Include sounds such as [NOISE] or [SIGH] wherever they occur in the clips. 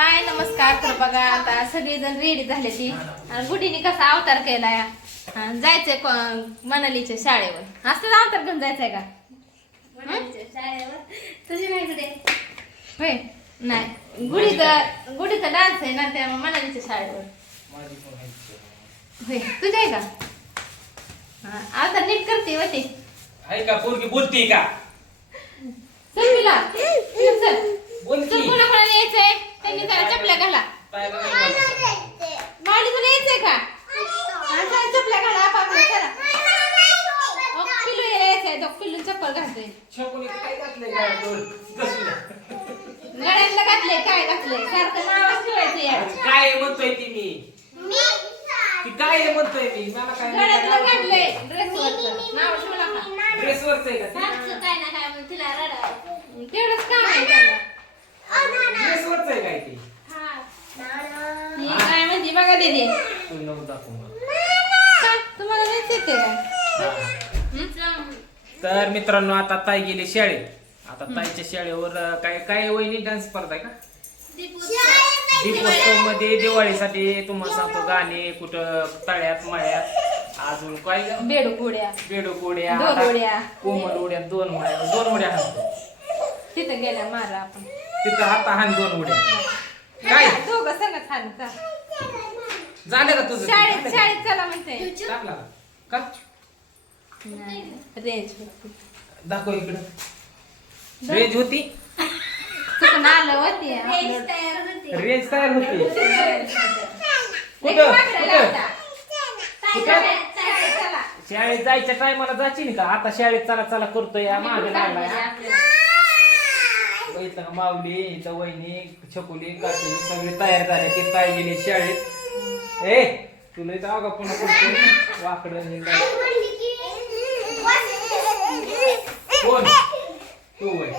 हाय नमस्कार. तर बघा आता सगळेजण रेडी झाले ती आणि गुडीने कसा अवतार केलाय? जायचंय मनालीच्या शाळेवर. असं अवतार घेऊन जायचंय का? तुझी माहिती होय? नाही. गुडीचा गुडीचा डान्स आहे ना त्यामुळे मनालीच्या शाळेवर. होय. तुझ्या आहे का? हा, आता नीट करते होते आहे का? पोरगी बोलती का? चल मिला चल बोल चल की. कोणा कोणाला यायचंय? त्यांनी जरा चपल्या घाला? माडी तुला यायचंय का? चपल्या घाला आपापल्या चला. पिलू यायचंय तो पिलू चप्पल घालतोय? गळ्यातलं घातलंय काय घातलंय? सारखं नावच ठेवायचं यार. काय म्हणतोय ती मी? ती काय म्हणतोय मी? मला काय गळ्यातलं घातलंय. ड्रेसवरचं नाव ठेवू नका. ड्रेसवरच आहे का काय ना काय म्हणून तिला रडायचं तेवढंच काम आहे त्यांना. ड्रेसवरच आहे काय ती? ही. काय म्हणते बघा दीदी. तू नको दाखव मला. का तुम्हाला नाही येते का हा. तर मित्रांनो आता ताई गेली शाळेत. आता ताईच्या शाळेवर अं, काय काय वहिनी डान्स स्पर्धा आहे का दीपोत्सवमध्ये दिवाळीसाठी तुम्हाला सांगतो गाणे कुठं तळ्यात मळ्यात अजून काय? बेडू कुड्या बेडू कोड्या दोन उड्या. कोमल उड्या दोन उड्या दोन उड्या हाणतो. तिथं गेल्या मारा आपण. तिथं हाता हान दोन उड्या. काय? दोघं संगत खान का झालं का तुझं शाळेत शाळेत चला म्हणते. टाकला का? का रेंज दाखव इकडं. रेंज होती? चुकून आलं होती होते. रेंज तयार होती. कुठं? कुठं? शाळेत जायच्या टायमाला जायची का? आता शाळेत चला चला करतोय मागे लागलाय बघितलं का माऊली इथं वहिनी छकुली काकी सगळे तयार झाले ते गेली शाळेत. ए तुला इथं अगा पुन्हा करतोय वाकडं. कोण? तू वय.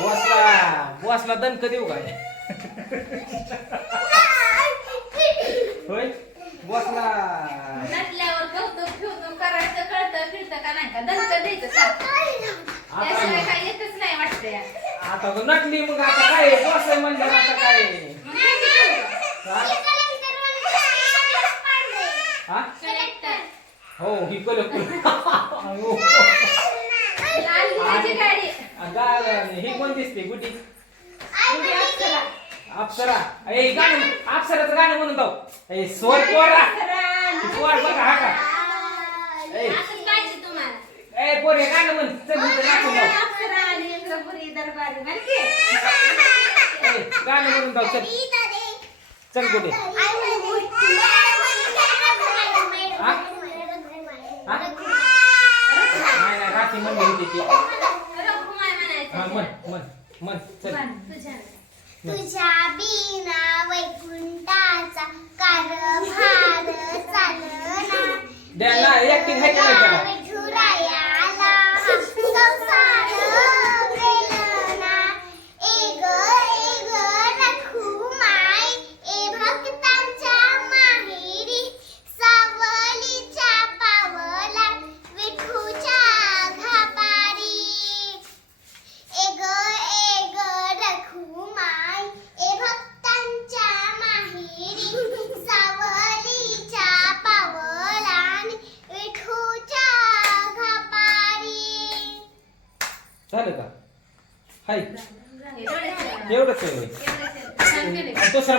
बॉसला बॉसला दणक देऊ काय? होय? बॉसला नटल्यावर कौतुक फिवतुक करायचं कळतं फिरतं का नाही का? दंत द्यायचं त्याशिवाय काही येतच नाही वाटतंय आता तर नटली मग आता काय बॉस आहे म्हणजे आता काय हा? हा? हो ही गाडी. ही कोण दिसते? गुटी अप्सरा. ए गाणं अप्सराचं गाणं म्हणून जाऊ ए सोर पोरा. ती पोर बघा हा का? ए. पोर गाणं म्हण. चल इथं जाऊ अप्सरा आणि इंद्रपुरी दरबारी माहिती ए गाणं म्हणून जाऊ चल. चल? नाही नाही राखी म्हणली होती ती. हा चल. तुझ्या बिना वैकुंठाचा कारभार चालना द्यायला ऍक्टिंग आहे का नाही त्याला?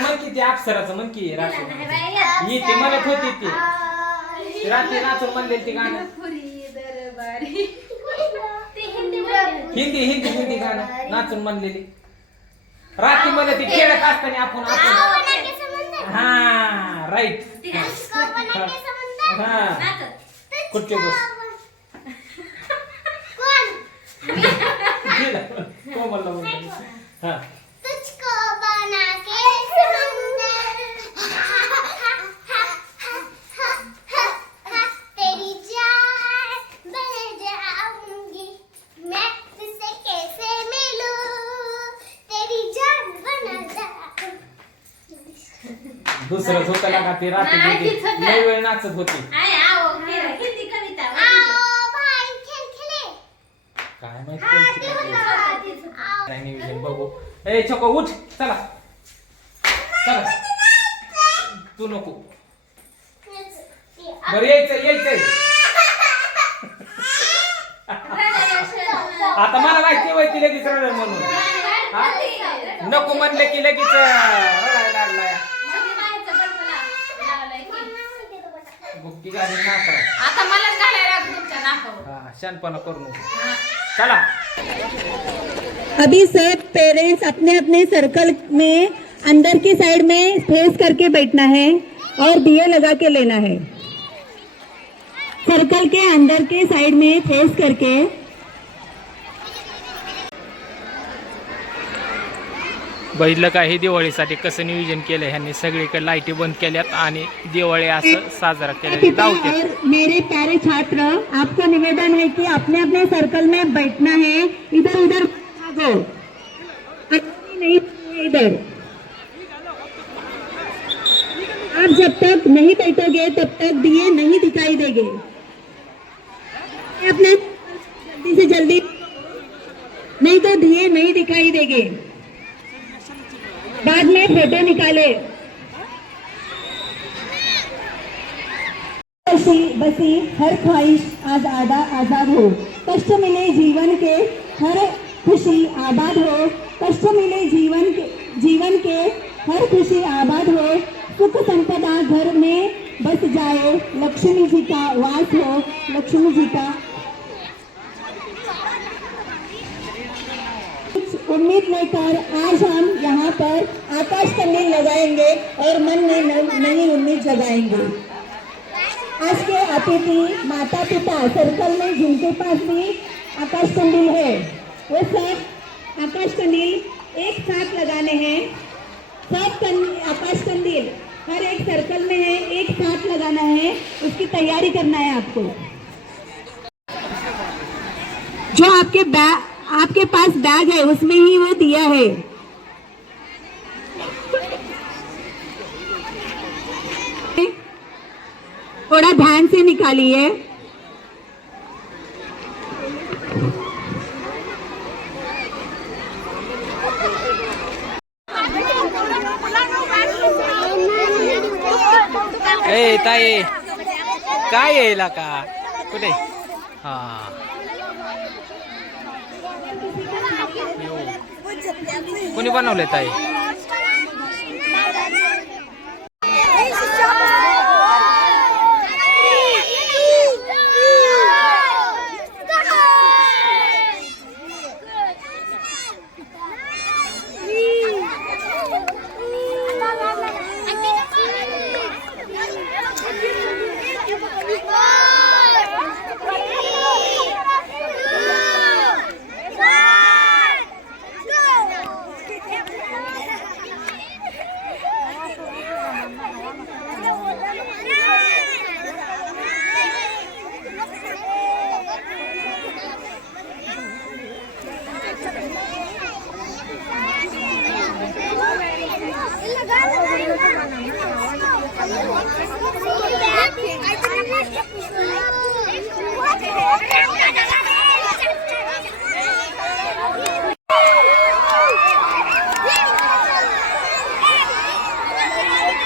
म्हण की ते अप्सराचं म्हण की येत. ही ती म्हणत होती ती. रात्री नाचून म्हणले ती गाणं. हिंदी हिंदी हिंदी गाणं. नाचून म्हणलेली. रात्री मध्ये ती खेळत असताना आपण आपण हा राईट हा. कुठचे बस गेला. कोमलला म्हणलं. हा तुझको बना के सुंदर तेरी जान बन जाऊंगी मैं तुझसे कैसे मिलूं तेरी जान बना जाऊंगी दुसरं झोकायला का ती रात्री नाही. लय वेळ नाचत होती. आहे, आओ, हिंदी कविता वाचली. काय माहीत हा कविता. काय नियोजन बघू. ए छोको उठ चला. चला. तू नको. बरं यायचं यायचंय. आता मला माहिती माहिती लगेच रडल म्हणून. हा? नको म्हणलं की लगेच बुक्की गाडी नाका. आता मलाच घालायला लागलं तुमच्या नाकावर. हा शानपणा करू नको. चला. अभी सब पेरेंट्स अपने अपने सर्कल में अंदर की साइड में फेस करके बैठना है और दिए लगा के लेना है। सर्कल के अंदर के साइड में फेस करके बघितलं का हे दिवाळीसाठी कसं नियोजन केलं ह्यांनी सगळीकडे लाईटी बंद केल्यात आणि दिवाळी असं साजरा केला मेरे प्यारे छात्र. आपको निवेदन है कि अपने अपने सर्कल में बैठना है. इधर उधर भागो. नहीं इधर. आप जब तक नहीं बैठोगे तब तक दिए नहीं दिखाई देंगे. अपने जल्दी से जल्दी नहीं तो दिए नहीं दिखाई देंगे. बाद में फ़ोटो निकाले। बसी बसी, हर ख्वाहिश आज आदा, आज़ाद हो। कष्ट मिले जीवन के, हर खुशी आबाद हो। कष्ट मिले जीवन के जीवन के, हर खुशी आबाद हो। सुख संपदा घर में बस जाए। लक्ष्मी जी का वास हो। लक्ष्मी जी का उम्मीद लेकर आज हम यहाँ पर आकाश कंदील लगाएँगे और मन में नई उम्मीद जगाएँगे। आज के अतिथि माता पिता सर्कल में जिनके पास भी आकाश कंदील है, वो सब आकाश कंदील एक साथ लगाने हैं। सब आकाश कंदील हर एक सर्कल में है, एक साथ लगाना है। उसकी तैयारी करना है आपको। जो आपके बैग आपके पास बैग है, उसमें ही वो दिया है। थोड़ा ध्यान से निकालिए। ताई, काय येईल का कुठे? हा. कोणी बनवले ताई?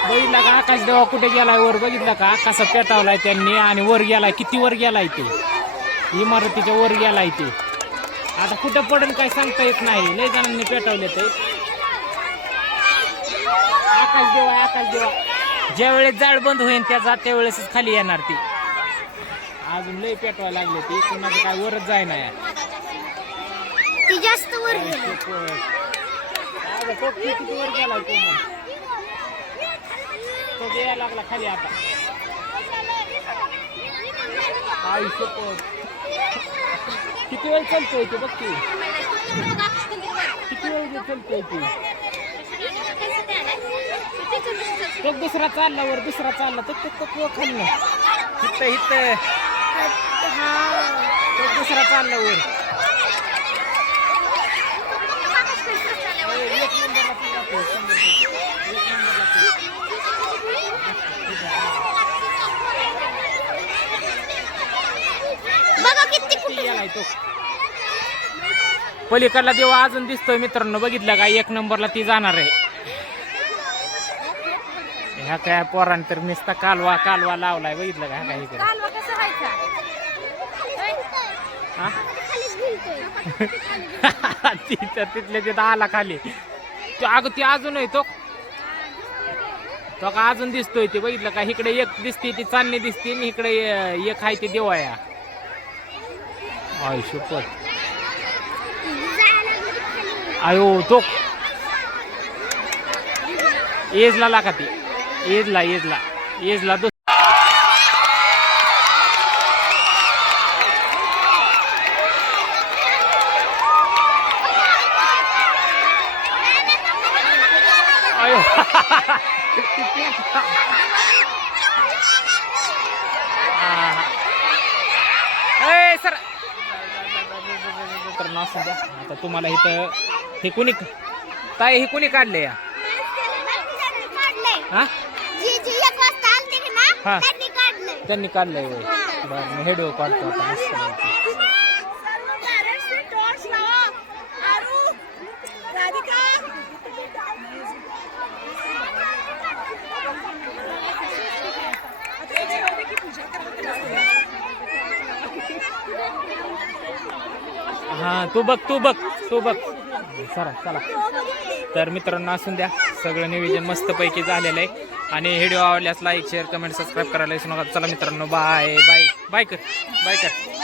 बघितला का आकाश देवा कुठे गेलाय? वर बघितला का? कसा पेटावलाय त्यांनी आणि वर गेलाय? किती वर गेलाय ते? इमारतीच्या वर गेलाय ते. आता कुठं पडेल काय सांगता येत नाही. लय जणांनी पेटवले ते. आकाश देवा आकाश देवा. ज्या वेळेस जाळ बंद होईल त्याचा त्यावेळेसच खाली येणार ती. अजून लय पेटवायला लागले ते. कोणाचं काय वरच जाय नाही ती जास्त वर गेली. किती वर मग. तो यायला लागला खाली आता. किती वेळ चालतोय ते बघ की किती वेळ चालतोय ते? तो दुसरा चालला वर दुसरा चालला. तो तो तो खाल्लं हित हित तो दुसरा चालला वर. एक नंबरला. एक नंबरला ती. बघा किती किती गेलाय तो पलीकडला देवा अजून दिसतोय मित्रांनो. बघितलं का? एक नंबरला ती जाणार आहे. ह्या काय पोरांनी तर नुसता कालवा कालवा लावलाय. बघितलं का? हा? तिथं [LAUGHS] तिथल्या तिथं आला खाली. तो अगं ती अजून आहे तो तो का अजून दिसतोय ते बघितलं का? इकडे एक दिसते ती चांदणी दिसते आणि इकडे एक आहे ते देवाया आय शपथ. आयो तो एजला लागा ती. एजला एजला. एजला दो आयो ए सर. तर नाव द्या. आता तुम्हाला इथं हे कोणी ताई हे कोणी काढले या? त्यांनी काढलंय. हा? जी जी एक वाजता आलते की ना हा. त्यांनी काढलंय. बरं मी हेडो काढतो आता. मस्त. तू बघ तू बघ तू बघ. चला चला. तर मित्रांनो असून द्या सगळं नियोजन मस्तपैकी झालेलं आहे. आणि व्हिडिओ आवडल्यास लाईक शेअर कमेंट सबस्क्राईब करायला विसरू नका. चला मित्रांनो बाय बाय बाय कर बाय कर.